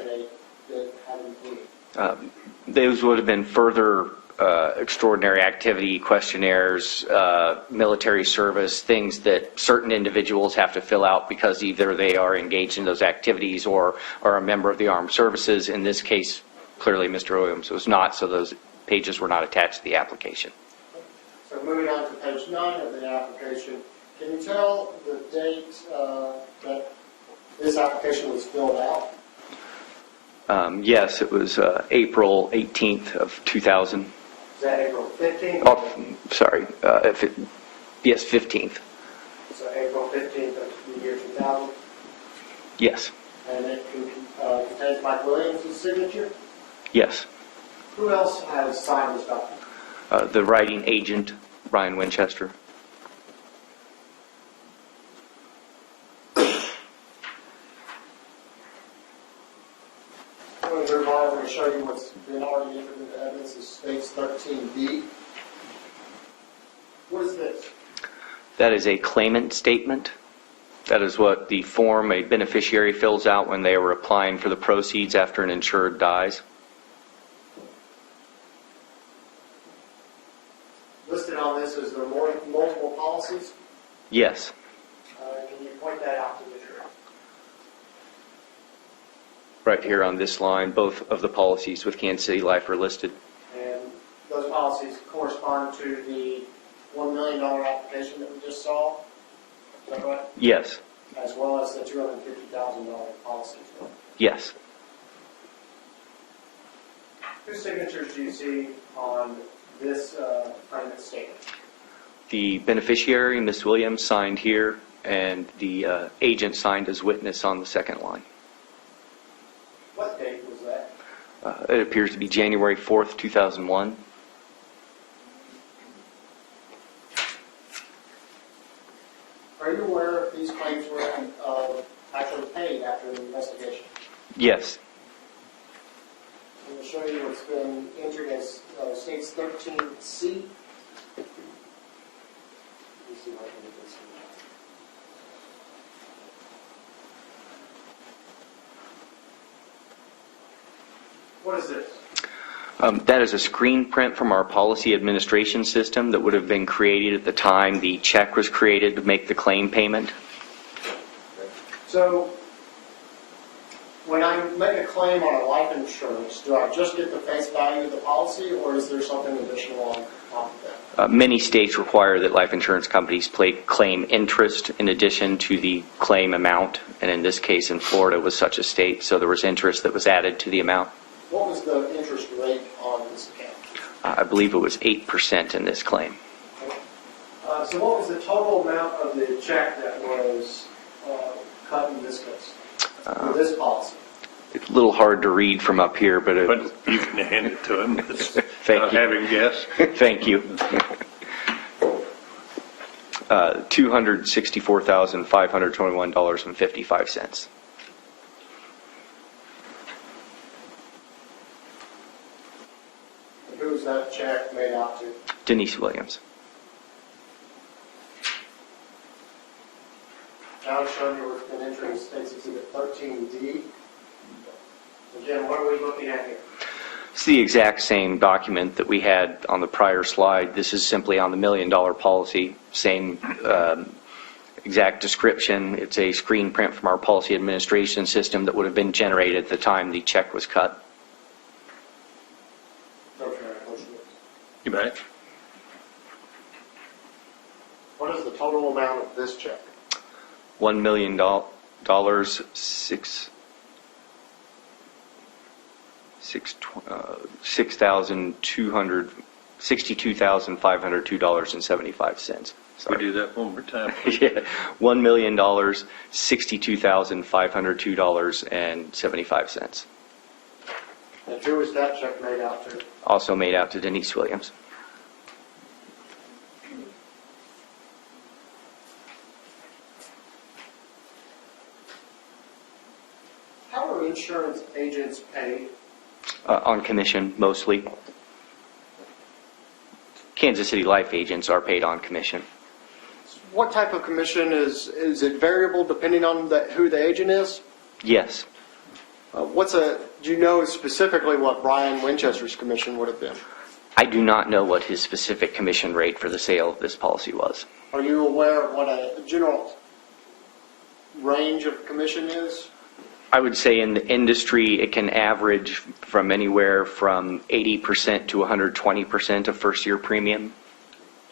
8 that had included? Those would have been further extraordinary activity questionnaires, military service, things that certain individuals have to fill out because either they are engaged in those activities or are a member of the armed services. In this case, clearly Mr. Williams was not, so those pages were not attached to the application. So moving on to page 9 of the application, can you tell the date that this application was filled out? Yes, it was April 18th of 2000. Is that April 15th? Oh, sorry, yes, 15th. So April 15th of the year 2000? Yes, And it contains Mike Williams' signature? yes. Who else has signed this document? The writing agent, Brian Winchester. I'm going to move on. I'm going to show you what's been already entered into evidence. This states 13B. What is this? That is a claimant statement. That is what the form a beneficiary fills out when they are applying for the proceeds after an insured dies. Listed on this is there more multiple policies. Yes. Can you point that out to the jury? Right here on this line, both of the policies with Kansas City Life are listed. And those policies correspond to the $1 million application that we just saw. Is that right? Yes. As well as the $250,000 policy as well. Yes. Whose signatures do you see on this claimant statement? The beneficiary, Ms. Williams, signed here, and the agent signed as witness on the second line. What date was that? It appears to be January 4th, 2001. Are you aware if these claims were actually paid after the investigation? Yes. I'm going to show you what's been entered as states 13C. Let me see if I can get this one. What is this? That is a screen print from our policy administration system that would have been created at the time the check was created to make the claim payment. So, when I make a claim on a life insurance, do I just get the face value of the policy, or is there something additional on top of that? Many states require that life insurance companies claim interest in addition to the claim amount, and in this case in Florida was such a state, so there was interest that was added to the amount. What was the interest rate on this account? I believe it was 8% in this claim. So what was the total amount of the check that was cut in this case, for this policy? It's a little hard to read from up here, but But you can hand it to him. Thank you. Have him guess. Thank you. $264,521.55. And who's that check made out to? Denise Williams. Now showing you what's been entered in States Exhibit 13D. Again, what are we looking at here? It's the exact same document that we had on the prior slide. This is simply on the $1 million policy, same exact description. It's a screen print from our policy administration system that would have been generated at the time the check was cut. Okay, You may. What is the total amount of this check? $1 million, $62,502.75. We do that one more time. Yeah, $1 million, $62,502.75. And who is that check made out to? Also made out to Denise Williams. How are insurance agents paid? On commission, mostly. Kansas City Life agents are paid on commission. What type of commission is it variable depending on who the agent is? Yes. Do you know specifically what Brian Winchester's commission would have been? I do not know what his specific commission rate for the sale of this policy was. Are you aware of what a general range of commission is? I would say in the industry, it can average from anywhere from 80% to 120% of first-year premium.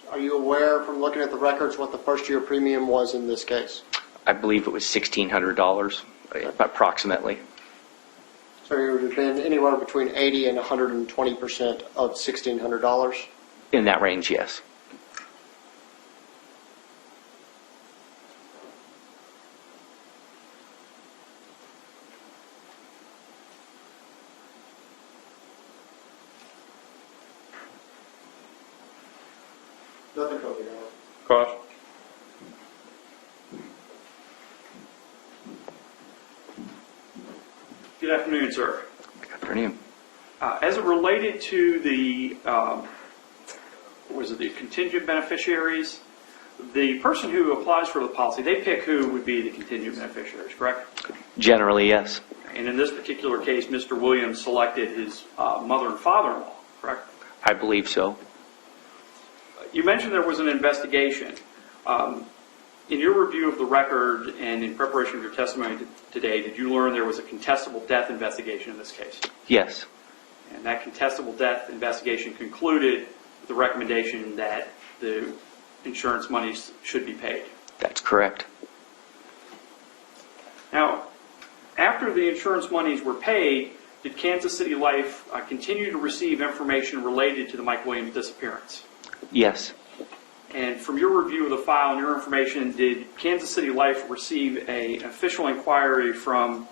Are you aware from looking at the records what the first year premium was in this case? I believe it was $1,600, approximately. So it would have been anywhere between 80 and 120% of $1,600? In that range, yes. Nothing covered. Cross. Good afternoon, sir. Good afternoon. As it related to the contingent beneficiaries, the person who applies for the policy, they pick who would be the contingent beneficiaries, correct? Generally, yes. And in this particular case, Mr. Williams selected his mother and father-in-law, correct? I believe so. You mentioned there was an investigation. In your review of the record and in preparation of your testimony today, did you learn there was a contestable death investigation in this case? Yes. And that contestable death investigation concluded with the recommendation that the insurance monies should be paid. That's correct. Now, after the insurance monies were paid, did Kansas City Life continue to receive information related to the Mike Williams disappearance? Yes. And from your review of the file and your information, did Kansas City Life receive an official inquiry from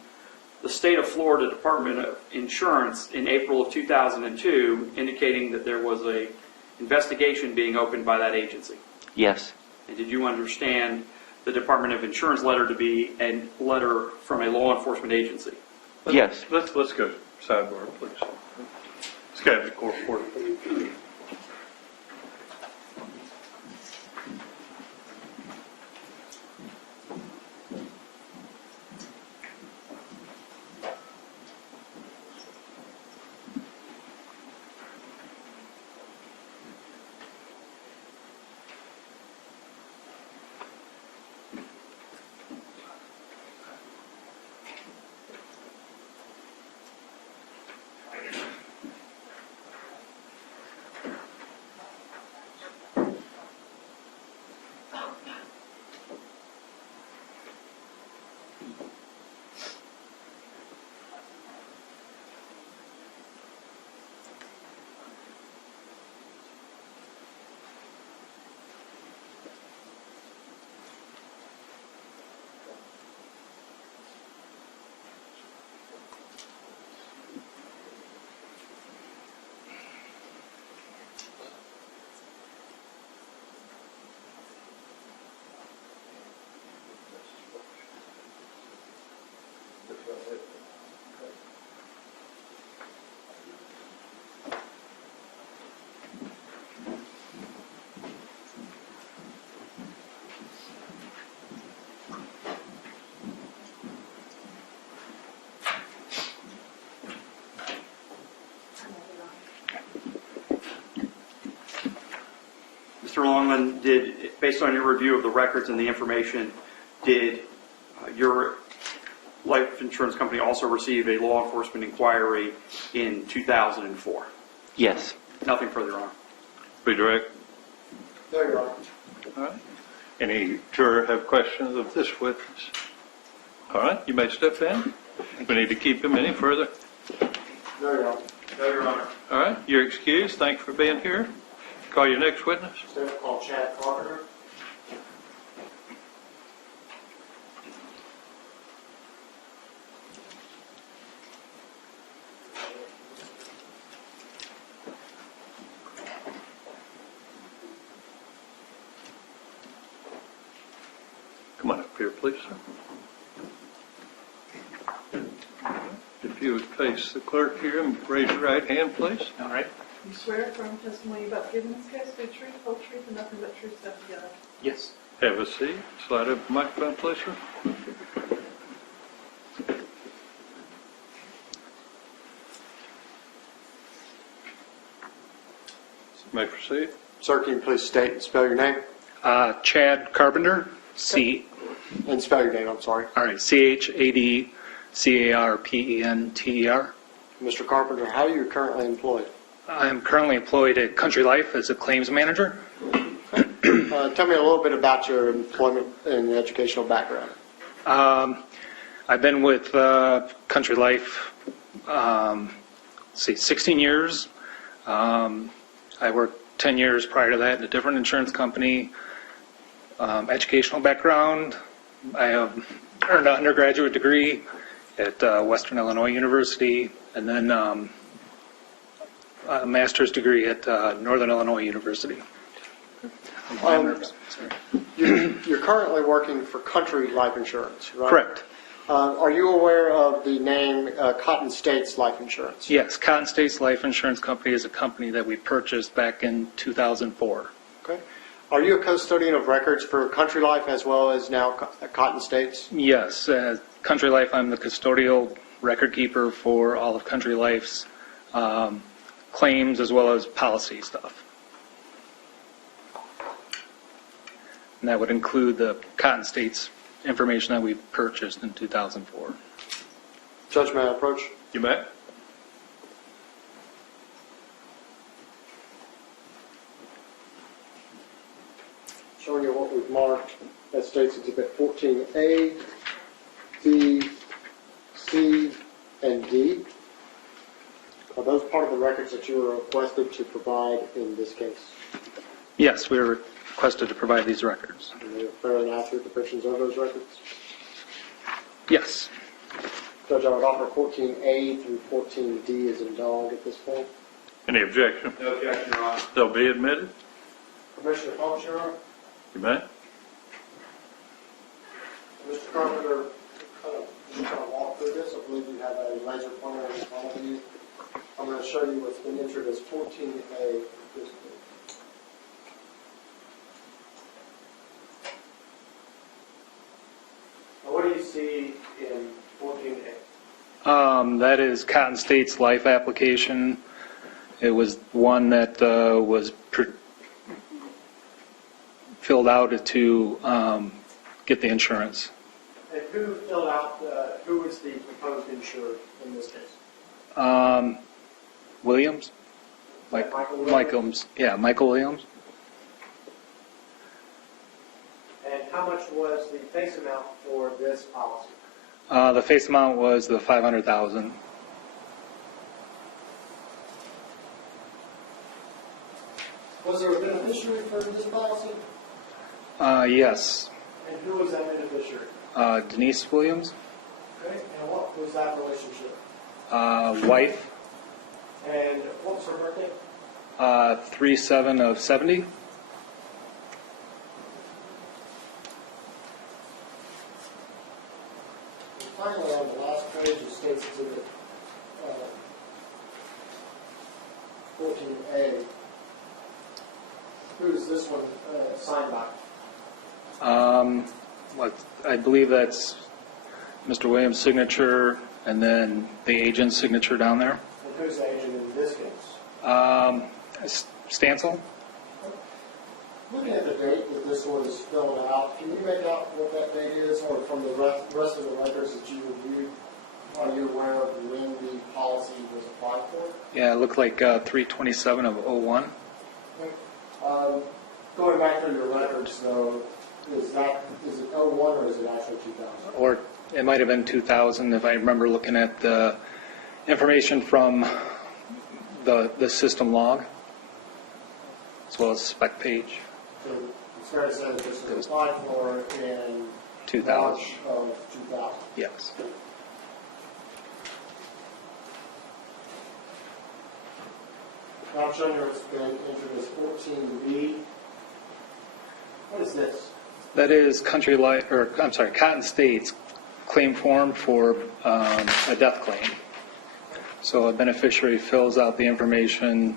the state of Florida Department of Insurance in April of 2002 indicating that there was an investigation being opened by that agency? Yes. And did you understand the Department of Insurance letter to be a letter from a law enforcement agency? Yes. Let's go sidebar, please. Let's go to the court report. Mr. Langland, based on your review of the records and the information, did your life insurance company also receive a law enforcement inquiry in 2004? Yes. Nothing further on. Redirect. No, Your Honor. All right. Any juror have questions of this witness? All right, you may step down. We need to keep him any further. No, Your Honor. No, Your Honor. All right, you're excused. Thanks for being here. Call your next witness. Statement called Chad Carpenter. Come on up here, please, sir. If you would face the clerk here and raise your right hand, please. All right. You swear affirm testimony you're about to give in this case to be the truth, whole truth, and nothing but truth, so help you God. Yes. Have a seat. Slide up the microphone, please, sir. You may proceed. Sir, can you please state and spell your name? Chad Carpenter, And spell your name, I'm sorry. ChadCarpenter. Mr. Carpenter, how are you currently employed? I am currently employed at Country Life as a claims manager. Tell me a little bit about your employment and educational background. I've been with Country Life, 16 years. I worked 10 years prior to that in a different insurance company. Educational background, I have earned an undergraduate degree at Western Illinois University, and then a master's degree at Northern Illinois University. You're currently working for Country Life Insurance, right? Correct. Are you aware of the name Cotton States Life Insurance? Yes, Cotton States Life Insurance Company is a company that we purchased back in 2004. Okay. Are you a custodian of records for Country Life as well as now Cotton States? Yes, Country Life, I'm the custodial record keeper for all of Country Life's claims as well as policy stuff. And that would include the Cotton States information that we purchased in 2004. Judge, may I approach? You may. Showing you what we've marked as States Exhibit 14A, B, C, and D. Are those part of the records that you were requested to provide in this case? Yes, we were requested to provide these records. Are they fair and accurate depictions of those records? Yes. Judge, I would offer 14A through 14D as in dog at this point. Any objection? No objection, Your Honor. They'll be admitted. Commissioner Holmes, Your Honor. You may. Mr. Carpenter, just kind of walk through this. I believe you have a laser pointer in front of you. I'm going to show you what's been entered as 14A. Now, what do you see in 14A? That is Cotton States Life application. It was one that was filled out to get the insurance. And who filled out, who was the proposed insured in this case? Williams? Michael Williams? Michael Williams. And how much was the face amount for this policy? The face amount was the $500,000. Was there a beneficiary for this policy? Yes. And who was that beneficiary? Denise Williams, Okay, and what was that relationship? wife, And what was her birthday? 3/7 of 70. And finally, on the last page, it states exhibit 14A. Who is this one signed by? I believe that's Mr. Williams' signature and then the agent's signature down there. And who's the agent in this case? Stancil? Looking at the date that this was filled out, can you make out what that date is, or from the rest of the records that you reviewed, are you aware of when the policy was applied for? Yeah, it looked like 3/27 of 01. Going back to your records though, is it 01 or is it actually 2000? Or it might have been 2000 if I remember looking at the information from the system log, as well as spec page. So it's fair to say that this was applied for in 2000. March of 2000. Yes. Now I'm showing you it's been entered as 14B. What is this? That is Cotton State's claim form for a death claim. So a beneficiary fills out the information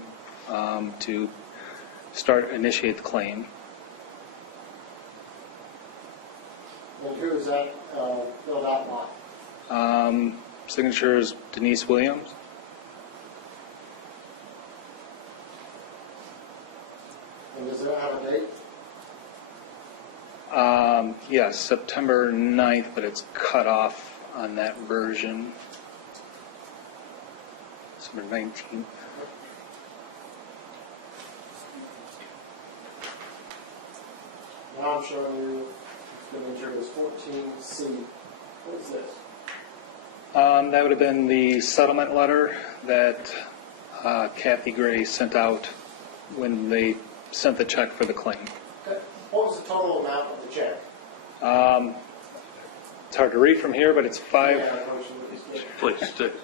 to initiate the claim. And who is that filled out by? Signature is Denise Williams. And does it have a date? Yes, September 9th, but it's cut off on that version. September 19th. Now I'm showing you it's been entered as 14C. What is this? That would have been the settlement letter that Kathy Gray sent out when they sent the check for the claim. Okay. What was the total amount of the check? It's hard to read from here, but it's five. Yeah, I probably should look this up. Please stick.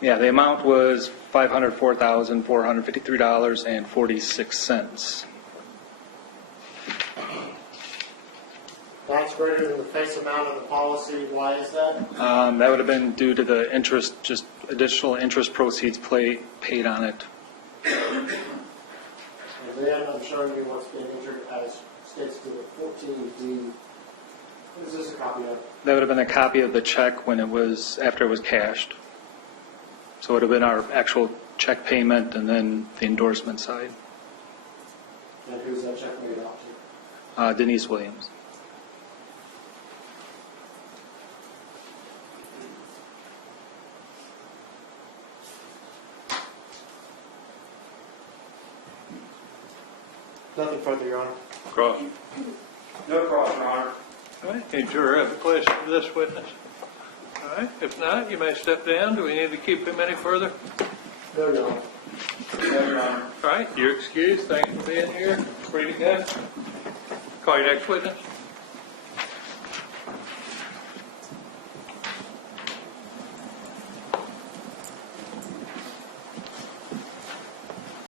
Yeah, the amount was $504,453.46. That's greater than the face amount of the policy. Why is that? That would have been due to the interest, just additional interest proceeds paid on it. And then I'm showing you what's been entered as states to the 14D. What is this a copy of? That would have been a copy of the check when after it was cashed. So it would have been our actual check payment and then the endorsement side. And who's that check made out to? Denise Williams. Nothing further, Your Honor. Cross. No cross, Your Honor. All right, any juror have a question for this witness? All right, if not, you may step down. Do we need to keep him any further? No, Your Honor. No, Your Honor. All right, you're excused. Thanks for being here. Free to go. Call your next witness.